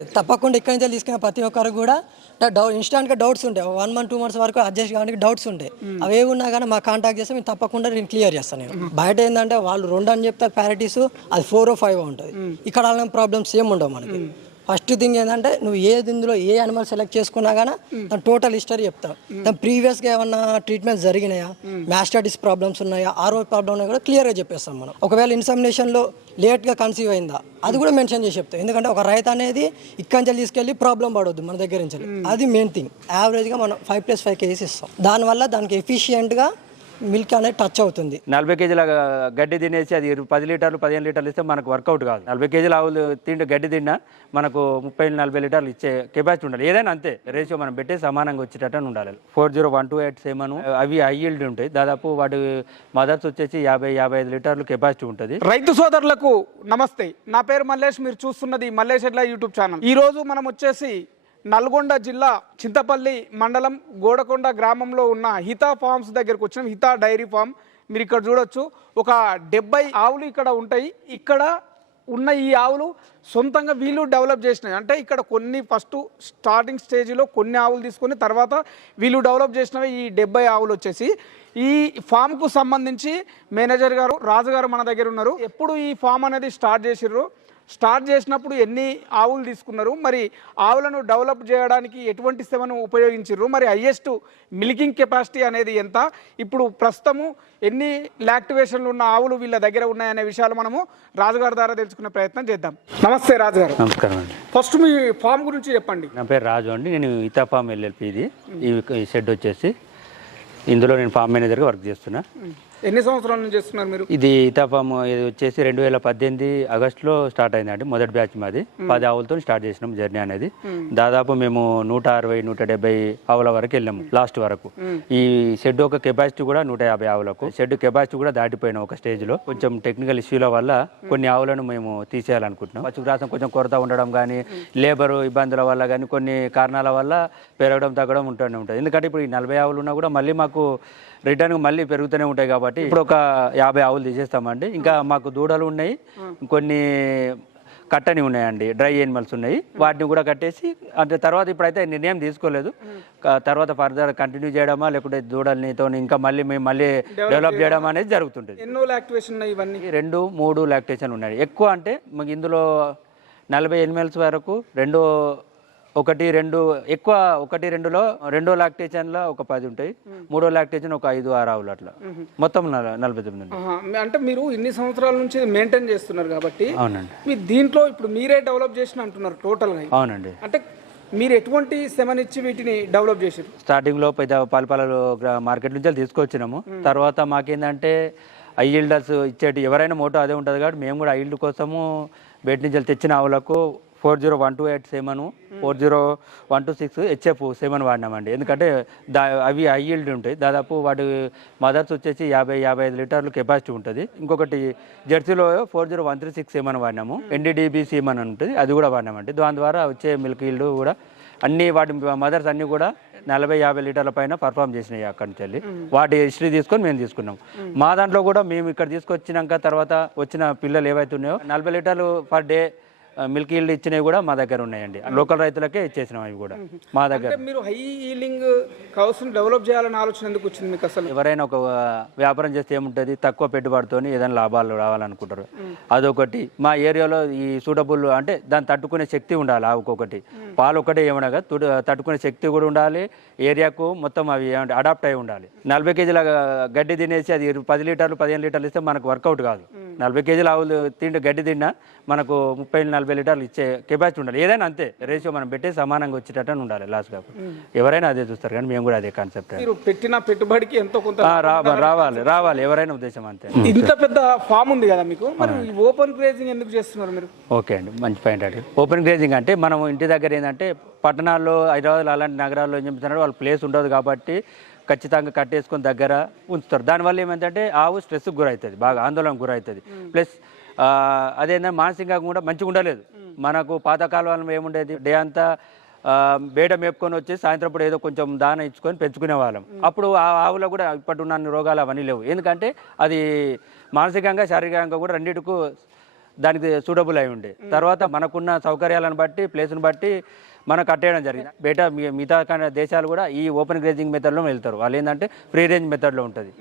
తప్పకుండా ఇక్కడి నుంచి తీసుకున్న ప్రతి ఒక్కరు కూడా డౌట్ ఇన్స్టాంట్గా డౌట్స్ ఉంటాయి వన్ మంత్ టూ మంత్స్ వరకు అడ్జస్ట్ కావడానికి డౌట్స్ ఉంటాయి అవి ఉన్నా కానీ మాకు కాంటాక్ట్ చేస్తే మేము తప్పకుండా నేను క్లియర్ చేస్తాను నేను. బయట ఏంటంటే వాళ్ళు రెండు అని చెప్తారు ప్యారిటీస్ అది ఫోర్ ఫైవ్ ఉంటుంది. ఇక్కడ ప్రాబ్లమ్స్ ఏమి ఉండవు మనకి. ఫస్ట్ థింగ్ ఏంటంటే నువ్వు ఏది ఇందులో ఏ అనిమల్ సెలెక్ట్ చేసుకున్నా కానీ దాని టోటల్ హిస్టరీ చెప్తావు. దాని ప్రీవియస్గా ఏమన్నా ట్రీట్మెంట్స్ జరిగినాయా? మ్యాస్టాటిస్ ప్రాబ్లమ్స్ ఉన్నాయా? ఆరో ప్రాబ్లమ్ ఉన్నాయా కూడా క్లియర్గా చెప్పేస్తాం మనం. ఒకవేళ ఇన్సమినేషన్లో లేట్గా కన్సీవ్ అయిందా? అది కూడా మెన్షన్ చేసి చెప్తాం ఎందుకంటే ఒక రైతు అనేది ఇక్కడి తీసుకెళ్ళి ప్రాబ్లం పడవద్దు మన దగ్గర నుంచి. అది మెయిన్ థింగ్ యావరేజ్గా మనం ఫైవ్ ప్లస్ ఫైవ్ కేజీస్ ఇస్తాం. దానివల్ల దానికి ఎఫిషియెంట్గా మిల్క్ అనేది టచ్ అవుతుంది. నలభై కేజీల గడ్డి తినేసి అది పది లీటర్లు పదిహేను లీటర్లు ఇస్తే మనకు వర్కౌట్ కాదు. నలభై కేజీల ఆవులు తింటే గడ్డి తిన్నా మనకు ముప్పై నలభై లీటర్లు ఇచ్చే కెపాసిటీ ఉండాలి. ఏదైనా అంతే రేషియో మనం పెట్టే సమానంగా వచ్చేటట్టు ఉండాలి. Four zero one two eight seven అవి హై ఈల్డ్ ఉంటాయి. దాదాపు వాటి మదర్స్ వచ్చేసి యాభై యాభై ఐదు లీటర్లు కెపాసిటీ ఉంటుంది. రైతు సోదరులకు నమస్తే. నా పేరు మల్లేష్. మీరు చూస్తున్నది మల్లేష్ ఎడ్ల యూట్యూబ్ ఛానల్. ఈ రోజు మనం వచ్చేసి నల్గొండ జిల్లా చింతపల్లి మండలం గోడకొండ గ్రామంలో ఉన్న హితా ఫార్మ్స్ దగ్గరకు వచ్చిన. Hita dairy farm. మీరు ఇక్కడ చూడొచ్చు. ఒక డెబ్బై ఆవులు ఇక్కడ ఉంటాయి. ఇక్కడ ఉన్న ఈ ఆవులు సొంతంగా వీళ్ళు డెవలప్ చేసినాయి. అంటే ఇక్కడ కొన్ని ఫస్ట్ స్టార్టింగ్ స్టేజ్లో కొన్ని ఆవులు తీసుకొని తర్వాత వీళ్ళు డెవలప్ చేసినవి ఈ డెబ్బై ఆవులు వచ్చేసి. ఈ ఫామ్కు సంబంధించి మేనేజర్ గారు రాజు గారు మన దగ్గర ఉన్నారు. ఎప్పుడు ఈ ఫామ్ అనేది స్టార్ట్ చేసిర్రు? స్టార్ట్ చేసినప్పుడు ఎన్ని ఆవులు తీసుకున్నారు? మరి ఆవులను డెవలప్ చేయడానికి ఎటువంటి సేవను ఉపయోగించారు మరి హయ్యెస్ట్ మిల్కింగ్ కెపాసిటీ అనేది ఎంత? ఇప్పుడు ప్రస్తుతము ఎన్ని లాక్టివేషన్లు ఉన్న ఆవులు వీళ్ళ దగ్గర ఉన్నాయనే విషయాలు మనము రాజుగారి ద్వారా తెలుసుకునే ప్రయత్నం చేద్దాం. నమస్తే రాజుగారు. నమస్కారం అండి. ఫస్ట్ మీ ఫామ్ గురించి చెప్పండి. నా పేరు రాజు అండి. నేను ఇతాఫామ్ ఎల్ఎల్పి ఇది ఈ షెడ్ వచ్చేసి ఇందులో నేను ఫామ్ మేనేజర్గా వర్క్ చేస్తున్నా. ఎన్ని సంవత్సరాల నుంచి చేస్తున్నారు మీరు? ఇది ఇతాఫామ్ ఇది వచ్చేసి రెండు వేల పద్దెనిమిది ఆగస్టులో స్టార్ట్ అయిందండి మొదటి బ్యాచ్ మాది. పది ఆవులతో స్టార్ట్ చేసినాం జర్నీ అనేది. దాదాపు మేము నూట అరవై నూట డెబ్బై ఆవుల వరకు వెళ్ళాము లాస్ట్ వరకు. ఈ షెడ్ ఒక కెపాసిటీ కూడా నూట యాభై ఆవులకు. షెడ్ కెపాసిటీ కూడా దాటిపోయినాం ఒక స్టేజ్లో కొంచెం టెక్నికల్ ఇష్యూల వల్ల కొన్ని ఆవులను మేము తీసేయాలనుకుంటున్నాం. పశుగ్రాసం కొంచెం కొరత ఉండడం కానీ లేబర్ ఇబ్బందుల వల్ల కానీ కొన్ని కారణాల వల్ల పెరగడం తగ్గడం ఉంటూనే ఉంటుంది. ఎందుకంటే ఇప్పుడు ఈ నలభై ఆవులు ఉన్నా కూడా మళ్ళీ మాకు రిటర్న్ మళ్ళీ పెరుగుతూనే ఉంటాయి కాబట్టి ఇప్పుడు ఒక యాభై ఆవులు తీసేస్తామండి. ఇంకా మాకు దూడలు ఉన్నాయి కొన్ని కట్టని ఉన్నాయండి డ్రై యానిమల్స్ ఉన్నాయి. వాటిని కూడా కట్టేసి అంటే తర్వాత ఇప్పుడైతే నిర్ణయం తీసుకోలేదు. తర్వాత ఫర్దర్ కంటిన్యూ చేయడమా లేకుంటే దూడలనితో ఇంకా మళ్ళీ మేము మళ్ళీ డెవలప్ చేయడం అనేది జరుగుతుంటుంది. ఎన్నో లాక్టివేషన్ ఉన్నాయి ఇవన్నీ? రెండు మూడు లాక్టేషన్ ఉన్నాయి. ఎక్కువ అంటే మాకు ఇందులో నలభై ఎనిమిల్స్ వరకు రెండు ఒకటి రెండు ఎక్కువ ఒకటి రెండులో రెండో లాక్టేషన్లో ఒక పది ఉంటాయి. మూడో లాక్టేషన్ ఒక ఐదు ఆరు ఆవులు అట్లా. మొత్తం నల- నలభై తొమ్మిది అంటే మీరు ఇన్ని సంవత్సరాల నుంచి మెయింటైన్ చేస్తున్నారు కాబట్టి అవునండి. మీ దీంట్లో ఇప్పుడు మీరే డెవలప్ చేసిన అంటున్నారు టోటల్గా అవునండి. అంటే మీరు ఎటువంటి శ్రమని ఇచ్చి వీటిని డెవలప్ చేసారు స్టార్టింగ్లో పెద్ద పాలపాలలో మార్కెట్ నుంచి తీసుకొచ్చినాము. తర్వాత మాకేందంటే ఐల్డర్స్ ఇచ్చేటి ఎవరైనా మోటో అదే ఉంటుంది కాబట్టి మేము కూడా ఐల్డ్ కోసము బయట నుంచి తెచ్చిన ఆవులకు four zero one two eight seven four zero one two six HF seven వాడినామండి. ఎందుకంటే దా అవి ఐల్డ్ ఉంటాయి. దాదాపు వాటి మదర్స్ వచ్చేసి యాభై యాభై ఐదు లీటర్లు కెపాసిటీ ఉంటుంది. ఇంకొకటి జెర్సీలో four zero one three six seven వాడినాము. NDDB seven అని ఉంటుంది. అది కూడా వాడినామండి. దాని ద్వారా వచ్చే మిల్క్ ఈల్డ్ కూడా అన్ని వాటి మదర్స్ అన్ని కూడా నలభై యాభై లీటర్ల పైన పర్ఫామ్ చేసినాయి అక్కడి నుంచి వెళ్ళి. వాటి హిస్టరీ తీసుకొని మేము తీసుకున్నాం. మా దాంట్లో కూడా మేము ఇక్కడ తీసుకొచ్చినాక తర్వాత వచ్చిన పిల్లలు ఏవైతే ఉన్నాయో నలభై లీటర్లు పర్ డే మిల్క్ ఈల్డ్ ఇచ్చినవి కూడా మా దగ్గర ఉన్నాయండి. లోకల్ రైతులకే ఇచ్చేసినాం అవి కూడా. మా దగ్గర. మీరు హై ఈలింగ్ కౌస్ డెవలప్ చేయాలనే ఆలోచన ఎందుకు వచ్చింది మీకు అసలు? ఎవరైనా ఒక వ్యాపారం చేస్తే ఏముంటుంది? తక్కువ పెట్టుబడితోని ఏదైనా లాభాలు రావాలనుకుంటారు. అదొకటి. మా ఏరియాలో ఈ సూటబుల్ అంటే దాన్ని తట్టుకునే శక్తి ఉండాలి ఆవుకొకటి. పాలు ఒకటే ఏమనగా తుడు- తట్టుకునే శక్తి కూడా ఉండాలి ఏరియాకు మొత్తం అవి అడాప్ట్ అయి ఉండాలి. నలభై కేజీల గడ్డి తినేసి అది పది లీటర్లు పదిహేను లీటర్లు ఇస్తే మనకు వర్కౌట్ కాదు. నలభై కేజీల ఆవులు తింటే గడ్డి తిన్నా మనకు ముప్పై నలభై లీటర్లు ఇచ్చే కెపాసిటీ ఉండాలి. ఏదైనా అంతే రేషియో మనం పెట్టే సమానంగా వచ్చేటట్టు ఉండాలి లాస్ట్ కాకుండా ఎవరైనా అదే చూస్తారు కానీ మేము కూడా అదే కాన్సెప్ట్ మీరు పెట్టిన పెట్టుబడికి ఎంతో కొంత రావాలి రావాలి ఎవరైనా ఉద్దేశం అంతే. ఇంత పెద్ద ఫామ్ ఉంది కదా మీకు? మరి ఈ ఓపెన్ గ్రేజింగ్ ఎందుకు చేస్తున్నారు మీరు? ఓకే అండి మంచి పాయింట్ అండి. ఓపెన్ గ్రేజింగ్ అంటే మనం ఇంటి దగ్గర ఏంటంటే పట్టణాల్లో హైదరాబాద్ అలాంటి నగరాల్లో ఏం చెప్తున్నారు వాళ్ళ ప్లేస్ ఉండదు కాబట్టి ఖచ్చితంగా కట్టేసుకొని దగ్గర ఉంచుతారు. దానివల్ల ఏమైందంటే ఆవు స్ట్రెస్కి గురవుతుంది బాగా ఆందోళనకు గురవుతుంది ప్లస్ అదేంటంటే మానసికంగా కూడా మంచిగా ఉండలేదు. మనకు పాతకాలం ఏముండేది? డే అంతా బేడ మేపుకొని వచ్చి సాయంత్రం ఏదో కొంచెం దాన ఇచ్చుకొని పెంచుకునే వాళ్ళం. అప్పుడు ఆ ఆవులో కూడా ఇప్పటి ఉన్న రోగాలు అవన్నీ లేవు. ఎందుకంటే అది మానసికంగా శారీరకంగా కూడా రెండింటికు దానికి సూటబుల్ అయి ఉండే. తర్వాత మనకున్న సౌకర్యాలను బట్టి ప్లేస్ని బట్టి మనం కట్టేయడం జరిగింది. బయట మీ- మిగతా దేశాలు కూడా ఈ ఓపెన్ గ్రేజింగ్ మెథడ్లో వెళ్తారు. వాళ్ళు ఏంటంటే ఫ్రీ రేంజ్ మెథడ్లో ఉంటుంది.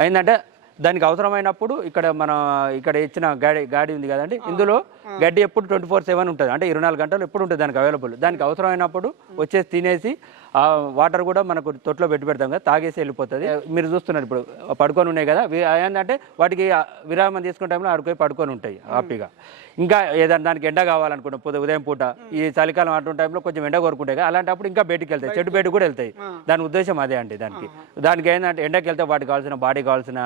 అయిందంటే దానికి అవసరమైనప్పుడు ఇక్కడ మన ఇక్కడ ఇచ్చిన గాడి గాడి ఉంది కదండి. ఇందులో గడ్డి ఎప్పుడు ట్వంటీ ఫోర్ సెవెన్ ఉంటుంది. అంటే ఇరవై నాలుగు గంటలు ఎప్పుడు ఉంటుంది దానికి అవైలబుల్ దానికి అవసరమైనప్పుడు వచ్చేసి తినేసి ఆ వాటర్ కూడా మనకు తొట్లో పెట్టి పెడతాం కదా తాగేసి వెళ్ళిపోతుంది. మీరు చూస్తున్నారు ఇప్పుడు పడుకొని ఉన్నాయి కదా. ఏంటంటే వాటికి విరామం తీసుకునే టైంలో ఆడుకొని పడుకొని ఉంటాయి హ్యాపీగా. ఇంకా ఏదైనా దానికి ఎండ కావాలనుకుంటాం పొద్దు ఉదయం పూట ఈ చలికాలం అటువంటి టైంలో కొంచెం ఎండ కోరుకుంటాయి కదా. అలాంటప్పుడు ఇంకా బయటికి వెళ్తాయి. చెట్టు బయట కూడా వెళ్తాయి. దాని ఉద్దేశం అదే అండి దానికి. దానికి ఏంటంటే ఎండకి వెళ్తే వాటికి కావాల్సిన బాడీ కావాల్సిన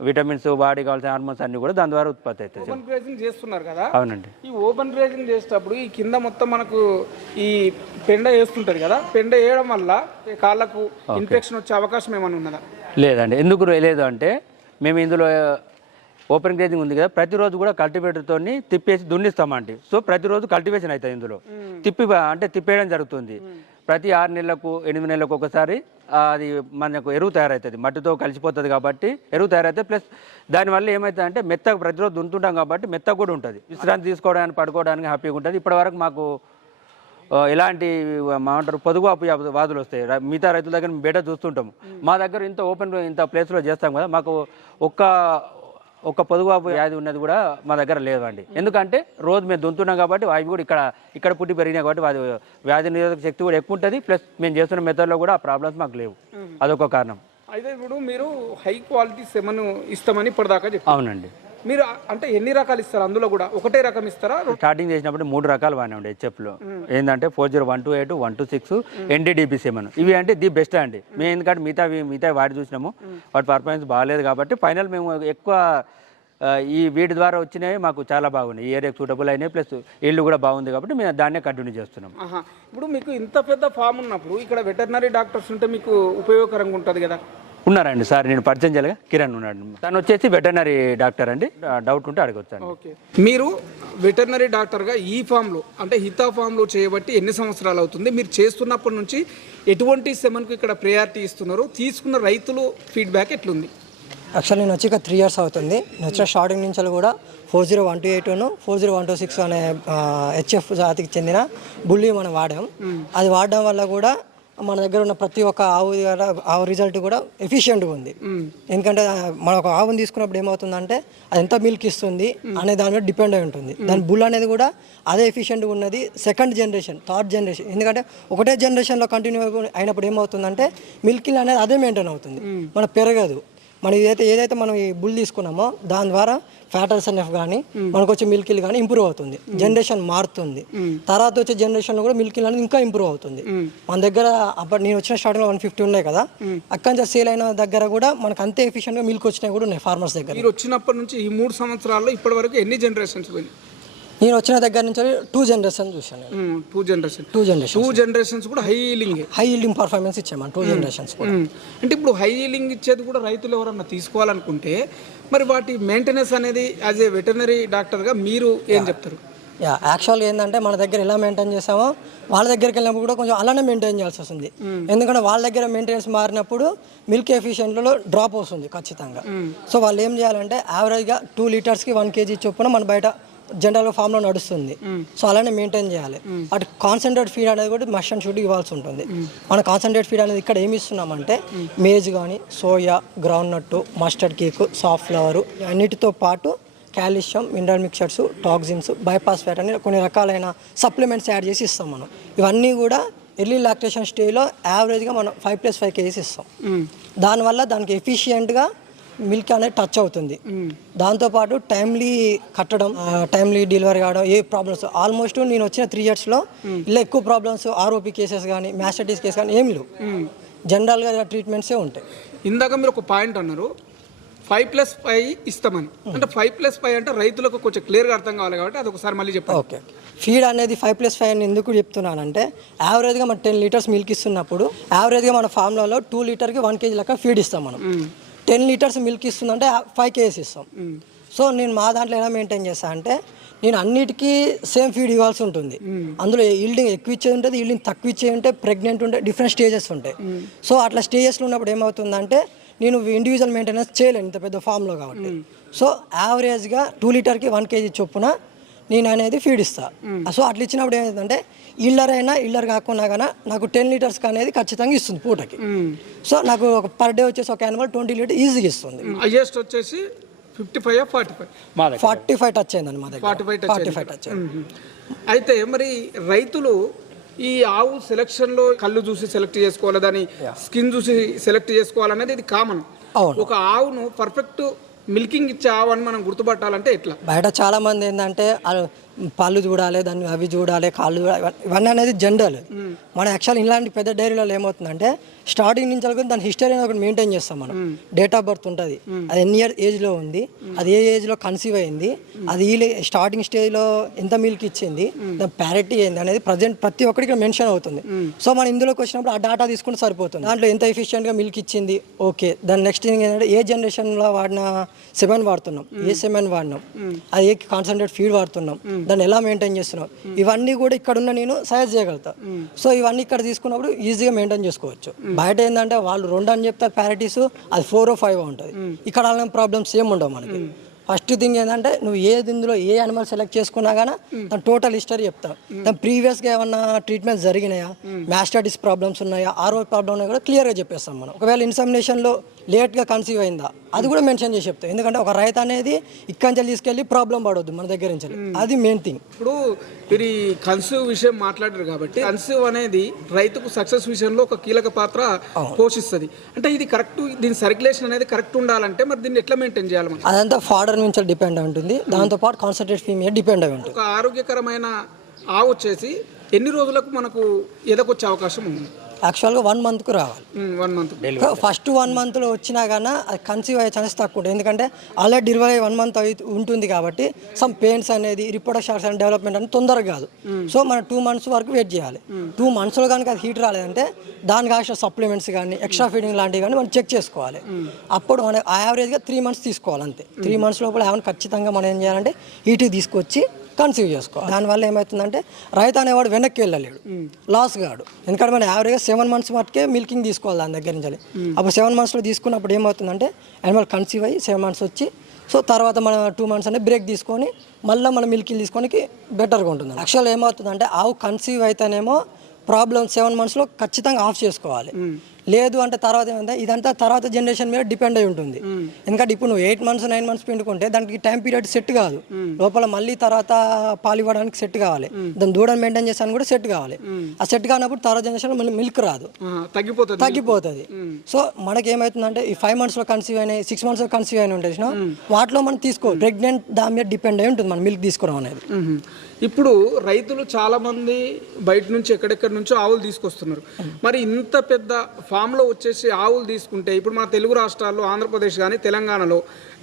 విటమిన్స్ బాడీ కావాల్సిన హార్మోన్స్ అన్ని కూడా దాని ద్వారా ఉత్పత్తి అవుతాయి. ఓపెన్ గ్రేజింగ్ చేస్తున్నారు కదా? అవునండి. ఈ ఓపెన్ గ్రేజింగ్ చేసేటప్పుడు ఈ కింద మొత్తం మనకు ఈ పెండ వేస్తుంటది కదా? పెండ వేయడం వల్ల కాళ్ళకు ఇన్ఫెక్షన్ వచ్చే అవకాశం ఏమైనా ఉన్నదా? లేదండి. ఎందుకు లేదు అంటే మేము ఇందులో ఓపెన్ గ్రేజింగ్ ఉంది కదా ప్రతిరోజు కూడా కల్టివేటర్తో తిప్పేసి దున్నిస్తామండి. సో ప్రతిరోజు కల్టివేషన్ అవుతుంది ఇందులో. తిప్పి అంటే తిప్పేయడం జరుగుతుంది. ప్రతి ఆరు నెలలకు ఎనిమిది నెలలకు ఒకసారి అది మనకు ఎరువు తయారవుతుంది మట్టితో కలిసిపోతుంది కాబట్టి ఎరువు తయారైతే ప్లస్ దానివల్ల ఏమవుతుంది అంటే మెత్తగా ప్రతిరోజు దున్తుంటాం కాబట్టి మెత్తగా కూడా ఉంటుంది. విశ్రాంతి తీసుకోవడానికి పడుకోవడానికి హ్యాపీగా ఉంటుంది. ఇప్పటివరకు మాకు ఎలాంటి ఏమంటారు పొదుగు అప్పు వాదులు వస్తాయి. మిగతా రైతుల దగ్గర బయట చూస్తుంటాము. మా దగ్గర ఇంత ఓపెన్ ఇంత ప్లేస్లో చేస్తాం కదా. మాకు ఒక్క ఒక్క పొదుగు వ్యాధి ఉన్నది కూడా మా దగ్గర లేదండి ఎందుకంటే రోజు మేము దుంతున్నాం కాబట్టి అవి కూడా ఇక్కడ ఇక్కడ పుట్టి పెరిగినాయి కాబట్టి అది వ్యాధి నిరోధక శక్తి కూడా ఎక్కువ ఉంటుంది. ప్లస్ మేము చేస్తున్న మెథడ్లో కూడా ఆ ప్రాబ్లమ్స్ మాకు లేవు. అదొక కారణం. అయితే ఇప్పుడు మీరు హై క్వాలిటీ సెమను ఇస్తామని ఇప్పటిదాకా అవునండి. మీరు అంటే ఎన్ని రకాలు ఇస్తారు? అందులో కూడా ఒకటే రకం ఇస్తారా? స్టార్టింగ్ చేసినప్పుడు మూడు రకాలు వాడినా ఉండే హెచ్ఎఫ్లో. ఏంటంటే four zero one two eight one two six NDDP seven ఇవి అంటే ది బెస్ట్ అండి. మేము. ఎందుకంటే మిగతా మిగతా వాడి చూసినాము. వాటి పర్ఫార్మెన్స్ బాగాలేదు కాబట్టి ఫైనల్ మేము ఎక్కువ ఈ వీటి ద్వారా వచ్చినవి మాకు చాలా బాగున్నాయి. ఈ ఏరియాకి సూటబుల్ అయినాయి. ప్లస్ ఇల్లు కూడా బాగుంది కాబట్టి మేము దాన్నే కంటిన్యూ చేస్తున్నాం. ఇప్పుడు మీకు ఇంత పెద్ద ఫామ్ ఉన్నప్పుడు ఇక్కడ వెటర్నరీ డాక్టర్స్ ఉంటే మీకు ఉపయోగకరంగా ఉంటుంది కదా? ఉన్నారండి సార్ నేను పరిచయం చేయగా కిరణ్ ఉన్నాడు. తను వచ్చేసి వెటర్నరీ డాక్టర్ అండి. డౌట్ ఉంటే అడగొచ్చాను ఓకే. మీరు వెటర్నరీ డాక్టర్గా ఈ ఫామ్లో అంటే హితా ఫామ్లో చేయబట్టి ఎన్ని సంవత్సరాలు అవుతుంది? మీరు చేస్తున్నప్పటి నుంచి ఎటువంటి సెమన్కు ఇక్కడ ప్రయారిటీ ఇస్తున్నారు? తీసుకున్న రైతులు ఫీడ్బ్యాక్ ఎట్లుంది? యాక్చువల్ నేను వచ్చి ఇక త్రీ ఇయర్స్ అవుతుంది. నేను వచ్చిన స్టార్టింగ్ నుంచి కూడా four zero one two eight four zero one two six అనే హెచ్ఎఫ్ జాతికి చెందిన బుల్లి మనం వాడాం. అది వాడడం వల్ల కూడా మన దగ్గర ఉన్న ప్రతి ఒక్క ఆవు ద్వారా ఆవు రిజల్ట్ కూడా ఎఫిషియెంట్గా ఉంది. ఎందుకంటే మనం ఒక ఆవుని తీసుకున్నప్పుడు ఏమవుతుందంటే అది ఎంత మిల్క్ ఇస్తుంది అనే దాని మీద డిపెండ్ అయి ఉంటుంది. దాని బుల్ అనేది కూడా అదే ఎఫిషియెంట్గా ఉన్నది సెకండ్ జనరేషన్ థర్డ్ జనరేషన్ ఎందుకంటే ఒకటే జనరేషన్లో కంటిన్యూ అయినప్పుడు ఏమవుతుందంటే మిల్క్ అనేది అదే మెయింటైన్ అవుతుంది. మన పెరగదు. మనం ఏదైతే ఏదైతే మనం ఈ బుల్ తీసుకున్నామో దాని ద్వారా ఫ్యాటర్స్ ఎన్ఎఫ్ కానీ మనకు వచ్చే మిల్కిల్ కానీ ఇంప్రూవ్ అవుతుంది. జనరేషన్ మారుతుంది. తర్వాత వచ్చే జనరేషన్లో కూడా మిల్కిల్ అనేది ఇంకా ఇంప్రూవ్ అవుతుంది. మన దగ్గర అప్పుడు నేను వచ్చిన స్టార్టింగ్ వన్ ఫిఫ్టీ ఉన్నాయి కదా. అక్కడి నుంచి సేల్ అయిన దగ్గర కూడా మనకు అంతే ఎఫిషియెంట్గా మిల్క్ వచ్చినాయి కూడా ఉన్నాయి ఫార్మర్స్ దగ్గర. మీరు వచ్చినప్పటి నుంచి ఈ మూడు సంవత్సరాల్లో ఇప్పటి వరకు ఎన్ని జనరేషన్స్ నేను వచ్చిన దగ్గర నుంచి టూ జనరేషన్ చూశాను two generation two generation two generations కూడా high yielding high yielding performance ఇచ్చాము టూ జనరేషన్స్ అంటే ఇప్పుడు హై ఈలింగ్ ఇచ్చేది కూడా రైతులు ఎవరన్నా తీసుకోవాలనుకుంటే మరి వాటి మెయింటెనెన్స్ అనేది యాజ్ ఏ వెటర్నరీ డాక్టర్గా మీరు ఏం చెప్తారు? యా యాక్చువల్గా ఏంటంటే మన దగ్గర ఎలా మెయింటైన్ చేసామో వాళ్ళ దగ్గరికి వెళ్ళినప్పుడు కూడా కొంచెం అలానే మెయింటైన్ చేయాల్సి వస్తుంది. ఎందుకంటే వాళ్ళ దగ్గర మెయింటెనెన్స్ మారినప్పుడు మిల్క్ ఎఫిషియెంట్లో డ్రాప్ వస్తుంది ఖచ్చితంగా. సో వాళ్ళు ఏం చేయాలంటే యావరేజ్గా టూ లీటర్స్కి వన్ కేజీ చొప్పున మన బయట జనరల్ ఫామ్లో నడుస్తుంది. సో అలానే మెయింటైన్ చేయాలి. అటు కాన్సన్ట్రేట్ ఫీడ్ అనేది కూడా మస్ట్ అండ్ షుడ్ ఇవ్వాల్సి ఉంటుంది. మన కాన్సన్ట్రేట్ ఫీడ్ అనేది ఇక్కడ ఏమి ఇస్తున్నామంటే మేజ్ కానీ soya groundnut mustard cake safflower అన్నిటితో పాటు calcium mineral mixtures toxins bypass fat అని కొన్ని రకాలైన సప్లిమెంట్స్ యాడ్ చేసి ఇస్తాం మనం. ఇవన్నీ కూడా ఎర్లీ లాక్టేషన్ స్టేజ్లో యావరేజ్గా మనం ఫైవ్ ప్లస్ ఫైవ్ కేజీస్ ఇస్తాం. దానివల్ల దానికి ఎఫిషియెంట్గా మిల్క్ అనేది టచ్ అవుతుంది. దాంతోపాటు టైమ్లీ కట్టడం టైమ్లీ డెలివరీ కావడం ఏ ప్రాబ్లమ్స్ ఆల్మోస్ట్ నేను వచ్చిన త్రీ ఇయర్స్లో ఇలా ఎక్కువ ప్రాబ్లమ్స్ ఆర్ఓపి కేసెస్ కానీ మ్యాస్టైటిస్ కేసు కానీ ఏమి లేవు. జనరల్గా ట్రీట్మెంట్సే ఉంటాయి. ఇందాక మీరు ఒక పాయింట్ అన్నారు ఫైవ్ ప్లస్ ఫైవ్ ఇస్తామని. అంటే ఫైవ్ ప్లస్ ఫైవ్ అంటే రైతులకు కొంచెం క్లియర్గా అర్థం కావాలి కాబట్టి అది ఒకసారి మళ్ళీ చెప్పండి. ఓకే. ఫీడ్ అనేది ఫైవ్ ప్లస్ ఫైవ్ అని ఎందుకు చెప్తున్నానంటే యావరేజ్గా మనం టెన్ లీటర్స్ మిల్క్ ఇస్తున్నప్పుడు యావరేజ్గా మన ఫార్మ్లలో టూ లీటర్కి వన్ కేజీ లెక్క ఫీడ్ ఇస్తాం మనం. టెన్ లీటర్స్ మిల్క్ ఇస్తుందంటే ఫైవ్ కేజీస్ ఇస్తాం. సో నేను మా దాంట్లో ఎలా మెయింటైన్ చేస్తా అంటే నేను అన్నిటికీ సేమ్ ఫీడ్ ఇవ్వాల్సి ఉంటుంది. అందులో ఈల్డింగ్ ఎక్కువ ఇచ్చేది ఉంటుంది ఈల్డింగ్ తక్కువ ఇచ్చేది ఉంటే ప్రెగ్నెంట్ ఉంటే డిఫరెంట్ స్టేజెస్ ఉంటాయి. సో అట్లా స్టేజెస్లో ఉన్నప్పుడు ఏమవుతుందంటే నేను ఇండివిజువల్ మెయింటెనెన్స్ చేయలేను ఇంత పెద్ద ఫామ్లో కాబట్టి. సో యావరేజ్గా టూ లీటర్కి వన్ కేజీ చొప్పున నేను అనేది ఫీడ్ ఇస్తా సో అట్లా ఇచ్చినప్పుడు ఏమైందంటే ఇల్లర్ అయినా ఇల్లర్ కాకుండా కానీ నాకు టెన్ లీటర్స్ అనేది ఖచ్చితంగా ఇస్తుంది పూటకి. సో నాకు ఒక పర్ డే వచ్చేసి ఒక యానిమల్ ట్వంటీ లీటర్ ఈజీగా ఇస్తుంది. హైయెస్ట్ వచ్చేసి fifty five forty five forty five touch అయిందండి మా దగ్గర. 45 touch ఫార్టీ ఫైవ్ టచ్ అయితే మరి రైతులు ఈ ఆవు సెలక్షన్లో కళ్ళు చూసి సెలెక్ట్ చేసుకోవాలి? దాని స్కిన్ చూసి సెలెక్ట్ చేసుకోవాలనేది ఇది కామన్ అవును. ఒక ఆవును పర్ఫెక్ట్ మిల్కింగ్ ఇచ్చే ఆవు అని మనం గుర్తుపట్టాలంటే ఎట్లా? బయట చాలా మంది ఏంటంటే పళ్ళు చూడాలి దాన్ని అవి చూడాలి కాళ్ళు చూడాలి ఇవన్నీ- అనేది జనరల్. మన యాక్చువల్ ఇలాంటి పెద్ద డైరీలలో ఏమవుతుందంటే స్టార్టింగ్ నుంచి వరకు దాని హిస్టరీ అనేది ఒకటి మెయింటైన్ చేస్తాం మనం. డేట్ ఆఫ్ బర్త్ ఉంటుంది. అది ఎన్ని ఇయర్ ఏజ్లో ఉంది? అది ఏ ఏజ్లో కన్సీవ్ అయింది? అది ఈ స్టార్టింగ్ స్టేజ్లో ఎంత మిల్క్ ఇచ్చింది? దాని ప్యారిటీ ఏంది అనేది ప్రజెంట్ ప్రతి ఒక్కరికి మెన్షన్ అవుతుంది. సో మనం ఇందులోకి వచ్చినప్పుడు ఆ డేటా తీసుకుంటే సరిపోతుంది. దాంట్లో ఎంత ఎఫిషియెంట్గా మిల్క్ ఇచ్చింది? ఓకే. దాని నెక్స్ట్ థింగ్ ఏంటంటే ఏ జనరేషన్లో వాడిన సెమెన్ వాడుతున్నాం ఏ సెమెన్ వాడినాం అది ఏ కాన్సన్ట్రేట్ ఫీడ్ వాడుతున్నాం దాన్ని ఎలా మెయింటైన్ చేస్తున్నాం? ఇవన్నీ కూడా ఇక్కడ ఉన్న నేను సజెస్ట్ చేయగలుగుతా. సో ఇవన్నీ ఇక్కడ తీసుకున్నప్పుడు ఈజీగా మెయింటైన్ చేసుకోవచ్చు. బయట ఏంటంటే వాళ్ళు రెండు అని చెప్తారు ప్యారిటీస్ అది ఫోర్ ఓ ఫైవ్ ఉంటుంది. ఇక్కడ అలాంటి ప్రాబ్లమ్స్ ఏమి ఉండవు మనకి. ఫస్ట్ థింగ్ ఏంటంటే నువ్వు ఏది ఇందులో ఏ అనిమల్ సెలెక్ట్ చేసుకున్నా కానీ దాని టోటల్ హిస్టరీ చెప్తావు దాని ప్రీవియస్గా ఏమన్నా ట్రీట్మెంట్స్ జరిగినాయా? మ్యాస్టాటిస్ ప్రాబ్లమ్స్ ఉన్నాయా? ఆర్ఓ ప్రాబ్లమ్ ఉన్నాయా కూడా క్లియర్గా చెప్పేస్తాం మనం. ఒకవేళ ఇన్సమినేషన్లో లేట్గా కన్సీవ్ అయిందా? అది కూడా మెన్షన్ చేసి చెప్తాం. ఎందుకంటే ఒక రైతు అనేది ఇక్కడి నుంచి తీసుకెళ్ళి ప్రాబ్లం పడవద్దు మన దగ్గర నుంచి. అది మెయిన్ థింగ్ ఇప్పుడు మీరు కన్సీవ్ విషయం మాట్లాడారు కాబట్టి కన్సీవ్ అనేది రైతుకు సక్సెస్ విషయంలో ఒక కీలక పాత్ర పోషిస్తుంది. అంటే ఇది కరెక్ట్ దీని సర్క్యులేషన్ అనేది కరెక్ట్ ఉండాలంటే మరి దీన్ని ఎట్లా మెయింటైన్ చేయాలి అదంతా ఫాడర్ నుంచి డిపెండ్ అయి ఉంటుంది. దాంతోపాటు కాన్సన్ట్రేట్ ఫీమే డిపెండ్ అయి ఉంటుంది. ఒక ఆరోగ్యకరమైన ఆవు వచ్చేసి ఎన్ని రోజులకు మనకు ఎదకొచ్చే అవకాశం ఉంది? యాక్చువల్గా వన్ మంత్కు రావాలి. వన్ మంత్ ఫస్ట్ వన్ మంత్లో వచ్చినా కానీ అది కన్సీవ్ అయ్యే ఛాన్స్ తక్కువ ఉంటుంది. ఎందుకంటే ఆల్రెడీ డెలివరీ వన్ మంత్ అయి ఉంటుంది కాబట్టి సమ్ పెయిన్స్ అనేది రిపోర్టర్ షార్ట్స్ అండ్ డెవలప్మెంట్ అనేది తొందరగా కాదు. సో మనం టూ మంత్స్ వరకు వెయిట్ చేయాలి. టూ మంత్స్లో కనుక అది హీట్ రాలేదంటే దానికి కావాల్సిన సప్లిమెంట్స్ కానీ ఎక్స్ట్రా ఫీడింగ్ లాంటివి కానీ మనం చెక్ చేసుకోవాలి. అప్పుడు మనం యావరేజ్గా త్రీ మంత్స్ తీసుకోవాలి అంతే. త్రీ మంత్స్ లోపల ఏమైనా ఖచ్చితంగా మనం ఏం చేయాలంటే హీట్ తీసుకొచ్చి కన్సీవ్ చేసుకోవాలి. దానివల్ల ఏమవుతుందంటే రైతు అనేవాడు వెనక్కి వెళ్ళలేడు. లాస్ కాడు ఎందుకంటే మనం యావరేజ్గా సెవెన్ మంత్స్ మటుకే మిల్కింగ్ తీసుకోవాలి దాని దగ్గర నుంచి. అప్పుడు సెవెన్ మంత్స్లో తీసుకున్నప్పుడు ఏమవుతుందంటే యానిమల్ కన్సీవ్ అయ్యి సెవెన్ మంత్స్ వచ్చి సో తర్వాత మనం టూ మంత్స్ అనేది బ్రేక్ తీసుకొని మళ్ళీ మనం మిల్కింగ్ తీసుకోనికి బెటర్గా ఉంటుంది. యాక్చువల్ ఏమవుతుందంటే ఆవు కన్సీవ్ అయితేనేమో ప్రాబ్లమ్ సెవెన్ మంత్స్లో ఖచ్చితంగా ఆఫ్ చేసుకోవాలి. లేదు అంటే తర్వాత ఏమంటే ఇదంతా తర్వాత జనరేషన్ మీద డిపెండ్ అయి ఉంటుంది. ఎందుకంటే ఇప్పుడు నువ్వు ఎయిట్ మంత్స్ నైన్ మంత్స్ పిండుకుంటే దానికి టైం పీరియడ్ సెట్ కాదు. లోపల మళ్ళీ తర్వాత పాలు ఇవ్వడానికి సెట్ కావాలి. దాని దూడని మెయింటైన్ చేసానికి కూడా సెట్ కావాలి. ఆ సెట్ కానప్పుడు తర్వాత జనరేషన్ మళ్ళీ మిల్క్ రాదు. తగ్గిపోతుంది. తగ్గిపోతుంది. సో మనకి ఏమవుతుందంటే ఈ ఫైవ్ మంత్స్లో కన్సీవ్ అయినాయి సిక్స్ మంత్స్లో కన్సీవ్ అయిన ఉంటాయి చూసినా? వాటిలో మనం తీసుకో ప్రెగ్నెంట్ దాని మీద డిపెండ్ అయి ఉంటుంది మన మిల్క్ తీసుకోవడం అనేది. ఇప్పుడు రైతులు చాలా మంది బయట నుంచి ఎక్కడెక్కడి నుంచో ఆవులు తీసుకొస్తున్నారు. మరి ఇంత పెద్ద ఫామ్లో వచ్చేసి ఆవులు తీసుకుంటే ఇప్పుడు మన తెలుగు రాష్ట్రాల్లో ఆంధ్రప్రదేశ్ కానీ తెలంగాణలో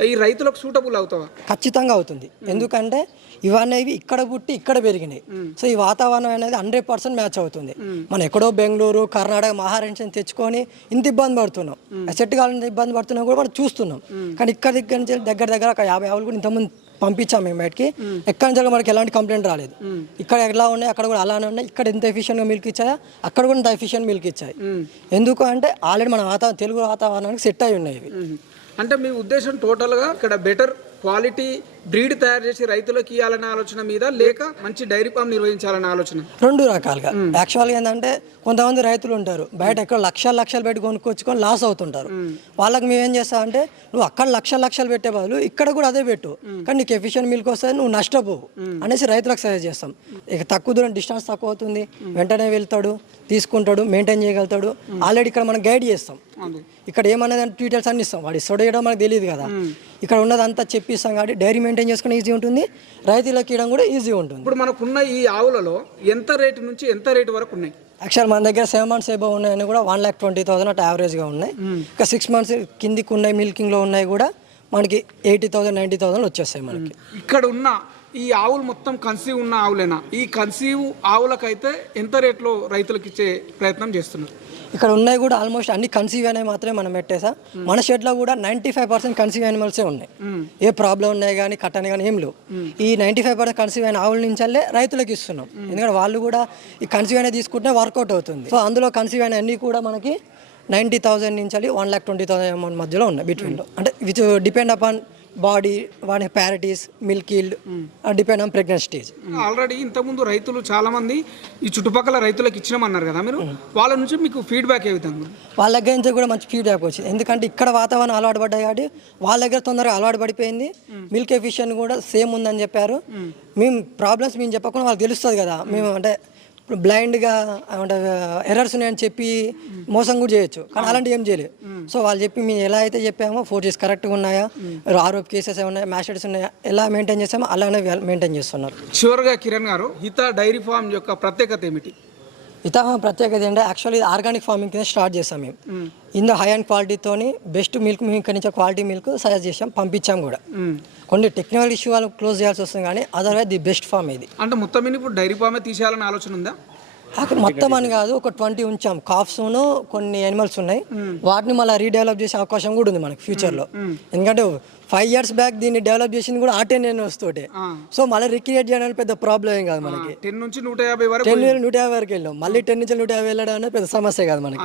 ఈ రైతులకు సూటబుల్ అవుతావా? ఖచ్చితంగా అవుతుంది. ఎందుకంటే ఇవన్నీ ఇక్కడ పుట్టి ఇక్కడ పెరిగినాయి. సో ఈ వాతావరణం అనేది హండ్రెడ్ పర్సెంట్ మ్యాచ్ అవుతుంది. మనం ఎక్కడో బెంగళూరు కర్ణాటక మహారాష్ట్ర నుంచి తెచ్చుకొని ఇంత ఇబ్బంది పడుతున్నాం. సెట్ కావాలంటే ఇబ్బంది పడుతున్నాం కూడా మనం చూస్తున్నాం. కానీ ఇక్కడ దగ్గర నుంచి దగ్గర దగ్గర ఒక యాభై ఆవులు కూడా ఇంతకుముందు పంపించాం మేము బయటికి. ఎక్కడి నుంచి మనకి ఎలాంటి కంప్లైంట్ రాలేదు. ఇక్కడ ఎలా ఉన్నాయి అక్కడ కూడా అలానే ఉన్నాయి ఇక్కడ ఎంత ఎఫిషియెంట్గా మిల్క్ ఇచ్చాయా అక్కడ కూడా ఎంత ఎఫిషియెంట్ మిల్క్ ఇచ్చాయి. ఎందుకు అంటే ఆల్రెడీ మన వాతావరణం తెలుగు వాతావరణానికి సెట్ అయి ఉన్నాయి అంటే మీ ఉద్దేశం టోటల్గా ఇక్కడ బెటర్ క్వాలిటీ బ్రీడ్ తయారు చేసి రైతులకు ఇవ్వాలనే ఆలోచన మీద లేక మంచి డైరీ ఫామ్ నిర్వహించాలనే ఆలోచన? రెండు రకాలుగా. యాక్చువల్గా ఏంటంటే కొంతమంది రైతులు ఉంటారు. బయట ఎక్కడ లక్షలు లక్షలు పెట్టి కొనుక్కొచ్చుకొని లాస్ అవుతుంటారు. వాళ్ళకి మేము ఏం చేస్తామంటే నువ్వు అక్కడ లక్షలు లక్షలు పెట్టే బదులు ఇక్కడ కూడా అదే పెట్టు. కానీ నీకు ఎఫిషియెంట్ మిల్క్ వస్తుంది నువ్వు నష్టపోవు. అనేసి రైతులకు సజెస్ట్ చేస్తాం. ఇక తక్కువ దూరం డిస్టెన్స్ తక్కువ అవుతుంది. వెంటనే వెళ్తాడు తీసుకుంటాడు మెయింటైన్ చేయగలుగుతాడు. ఆల్రెడీ ఇక్కడ మనం గైడ్ చేస్తాం. ఇక్కడ ఏమనేది అంటే డీటెయిల్స్ అన్ని ఇస్తాం. వాడు ఇస్తాడో ఇవ్వడం మనకు తెలియదు కదా. ఇక్కడ ఉన్నదంతా చెప్పిస్తాం కాబట్టి డైరీ మెయింటైన్ చేసుకుని ఈజీ ఉంటుంది. రైతులకు ఇవ్వడం కూడా ఈజీ ఉంటుంది. ఇప్పుడు మనకున్న ఈ ఆవులలో ఎంత రేటు నుంచి ఎంత రేటు వరకు ఉన్నాయి? యాక్చువల్ మన దగ్గర సెవెన్ మంత్స్ ఏబో ఉన్నాయని కూడా వన్ ల్యాక్ ట్వంటీ థౌసండ్ అటు యావరేజ్గా ఉన్నాయి. ఇంకా సిక్స్ మంత్స్ కిందికి ఉన్నాయి మిల్కింగ్లో ఉన్నాయి కూడా మనకి ఎయిటీ థౌసండ్ నైంటీ థౌసండ్ వచ్చేస్తాయి మనకి. ఇక్కడ ఉన్న ఈ ఆవులు మొత్తం కన్సీవ్ ఉన్న ఆవులేనా? ఈ కన్సీవ్ ఆవులకైతే ఎంత రేట్లో రైతులకు ఇచ్చే ప్రయత్నం చేస్తున్నారు? ఇక్కడ ఉన్నాయి కూడా ఆల్మోస్ట్ అన్ని కన్సీవ్ అయినాయి మాత్రమే మనం పెట్టేసా. మన షెడ్లో కూడా నైంటీ ఫైవ్ పర్సెంట్ కన్సీవ్ యానిమల్సే ఉన్నాయి. ఏ ప్రాబ్లం ఉన్నాయి కానీ కట్టని కానీ ఏం లేవు. ఈ నైంటీ ఫైవ్ పర్సెంట్ కన్సీవ్ అయిన ఆవుల నుంచే రైతులకు ఇస్తున్నాం. ఎందుకంటే వాళ్ళు కూడా ఈ కన్సీవ్ అయినా తీసుకుంటే వర్కౌట్ అవుతుంది. సో అందులో కన్సీవ్ అయిన అన్ని కూడా మనకి నైంటీ థౌసండ్ నుంచి one lakh twenty thousand amount మధ్యలో ఉన్నాయి బిట్వీన్లో అంటే విచ్ డిపెండ్ అపాన్ బాడీ వాడి parities milk yield depend on pregnant stage. Already ఇంతకుముందు రైతులు చాలా మంది ఈ చుట్టుపక్కల రైతులకు ఇచ్చినామన్నారు కదా మీరు? వాళ్ళ నుంచి మీకు ఫీడ్బ్యాక్ ఏ విధంగా? వాళ్ళ దగ్గర నుంచి కూడా మంచి ఫీడ్బ్యాక్ వచ్చింది ఎందుకంటే ఇక్కడ వాతావరణం అలవాటు పడ్డాయి కాబట్టి వాళ్ళ దగ్గర తొందరగా అలవాటు పడిపోయింది. మిల్క్ ఎఫిషియన్ కూడా సేమ్ ఉందని చెప్పారు. మేము. ప్రాబ్లమ్స్ మేము చెప్పకుండా వాళ్ళకి తెలుస్తుంది కదా. మేము అంటే బ్లైండ్గా అంటే ఎర్రర్స్ ఉన్నాయని చెప్పి మోసం కూడా చేయొచ్చు. కానీ అలాంటివి ఏం చేయలేదు. సో వాళ్ళు చెప్పి మేము ఎలా అయితే చెప్పామో ఫోర్టీస్ కరెక్ట్గా ఉన్నాయా ఆరోప్ కేసెస్ ఉన్నాయా మ్యాషెడ్స్ ఉన్నాయా ఎలా మెయింటైన్ చేసామో అలానే మెయింటైన్ చేస్తున్నారు. చివరిగా కిరణ్ గారు హిత డైరీ ఫామ్ యొక్క ప్రత్యేకత ఏమిటి? ఇతర ప్రత్యేకత ఏంటంటే యాక్చువల్లీ ఆర్గానిక్ ఫార్మింగ్ కింద స్టార్ట్ చేసాం మేము. ఇందులో హై అండ్ క్వాలిటీతోని బెస్ట్ మిల్క్ మేము ఇక్కడి నుంచి క్వాలిటీ మిల్క్ సజెస్ట్ చేసాం పంపించాం కూడా. కొన్ని టెక్నికల్ ఇష్యూ వాళ్ళు క్లోజ్ చేయాల్సి వస్తుంది కానీ అదర్వైజ్ ది బెస్ట్ ఫామ్ ఇది. అంటే మొత్తం ఇప్పుడు డైరీ ఫామే తీసేయాలని ఆలోచన ఉందా? అక్కడ మొత్తం అని కాదు ఒక ట్వంటీ ఉంచాం. కాఫ్స్ను కొన్ని యానిమల్స్ ఉన్నాయి. వాటిని మళ్ళీ రీడెవలప్ చేసే అవకాశం కూడా ఉంది మనకి ఫ్యూచర్లో ఎందుకంటే ఫైవ్ ఇయర్స్ బ్యాక్ దీన్ని డెవలప్ చేసింది కూడా ఆటే నేను వస్తుంటే సో మళ్ళీ రిక్రియేట్ చేయడానికి పెద్ద ప్రాబ్లం ఏం కాదు మనకి. టెన్ నుంచి నూట యాభై వరకు టెన్ వేలు నూట యాభై వరకు వెళ్ళాం. మళ్ళీ టెన్ నుంచి నూట యాభై వెళ్ళడం అనేది పెద్ద సమస్య కాదు మనకి.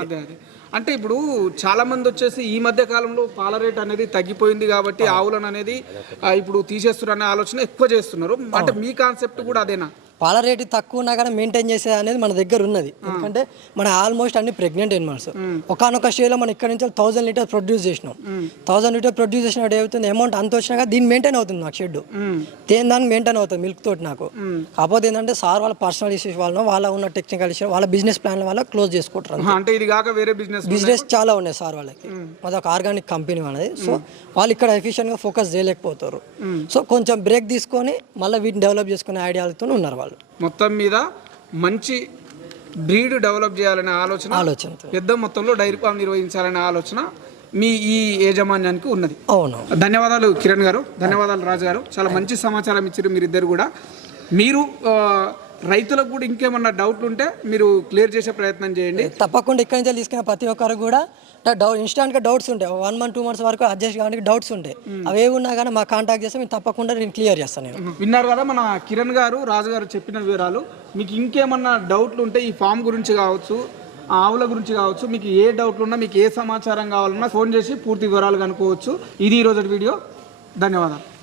అంటే ఇప్పుడు చాలా మంది వచ్చేసి ఈ మధ్య కాలంలో పాల రేట్ అనేది తగ్గిపోయింది కాబట్టి ఆవులను అనేది ఆ, ఇప్పుడు తీసేస్తున్నారు అనే ఆలోచన ఎక్కువ చేస్తున్నారు. అంటే మీ కాన్సెప్ట్ కూడా అదేనా? పాల రేటు తక్కువ ఉన్నా కానీ మెయింటైన్ చేసే అనేది మన దగ్గర ఉన్నది. ఎందుకంటే మన ఆల్మోస్ట్ అన్ని ప్రెగ్నెంట్ ఎనిమల్స్ ఒకనొక స్టేజ్లో మనం ఇక్కడ నుంచి థౌసండ్ లీటర్ ప్రొడ్యూస్ చేసినాం. థౌసండ్ లీటర్ ప్రొడ్యూస్ చేసినప్పుడు ఏమవుతుంది? అమౌంట్ అంత వచ్చినా కానీ దీన్ని మెయింటైన్ అవుతుంది నాకు షెడ్ దేని దానికి మెయింటైన్ అవుతుంది? మిల్క్ తోటి నాకు. కాకపోతే ఏంటంటే సార్ వాళ్ళ పర్సనల్ ఇష్యూస్ వల్ల వాళ్ళ ఉన్న టెక్నికల్ ఇష్యూ వాళ్ళ బిజినెస్ ప్లాన్ వల్ల క్లోజ్ చేసుకుంటారు అంటే ఇది కాక వేరే బిజినెస్ బిజినెస్ చాలా ఉన్నాయి సార్ వాళ్ళకి. మాది ఒక ఆర్గానిక్ కంపెనీ అనేది సో వాళ్ళు ఇక్కడ ఎఫిషియెంట్గా ఫోకస్ చేయలేకపోతారు. సో కొంచెం బ్రేక్ తీసుకొని మళ్ళీ వీటిని డెవలప్ చేసుకునే ఐడియాలతో ఉన్నారు వాళ్ళు. మొత్తం మీద మంచి బ్రీడ్ డెవలప్ చేయాలనే ఆలోచన ఆలోచనతో. పెద్ద మొత్తంలో డైరీ ఫామ్ నిర్వహించాలనే ఆలోచన మీ ఈ యాజమాన్యానికి ఉన్నది. అవును. ధన్యవాదాలు కిరణ్ గారు ధన్యవాదాలు రాజు గారు. చాలా మంచి సమాచారం ఇచ్చారు మీరిద్దరు కూడా. మీరు రైతులకు కూడా ఇంకేమన్నా డౌట్లు ఉంటే మీరు క్లియర్ చేసే ప్రయత్నం చేయండి. తప్పకుండా ఇక్కడి నుంచి తీసుకున్న ప్రతి ఒక్కరు కూడా డౌట్ ఇన్స్టాంట్గా డౌట్స్ ఉంటాయి వన్ మంత్ టూ మంత్స్ వరకు అడ్జస్ట్ కావడానికి డౌట్స్ ఉంటాయి అవి ఉన్నా కానీ మాకు కాంటాక్ట్ చేస్తే మేము తప్పకుండా నేను క్లియర్ చేస్తాను నేను. విన్నారు కదా మన కిరణ్ గారు రాజు గారు చెప్పిన వివరాలు. మీకు ఇంకేమన్నా డౌట్లు ఉంటే ఈ ఫామ్ గురించి కావచ్చు ఆవుల గురించి కావచ్చు మీకు ఏ డౌట్లు ఉన్నా మీకు ఏ సమాచారం కావాలన్నా ఫోన్ చేసి పూర్తి వివరాలు కనుక్కోవచ్చు. ఇది ఈరోజు వీడియో. ధన్యవాదాలు.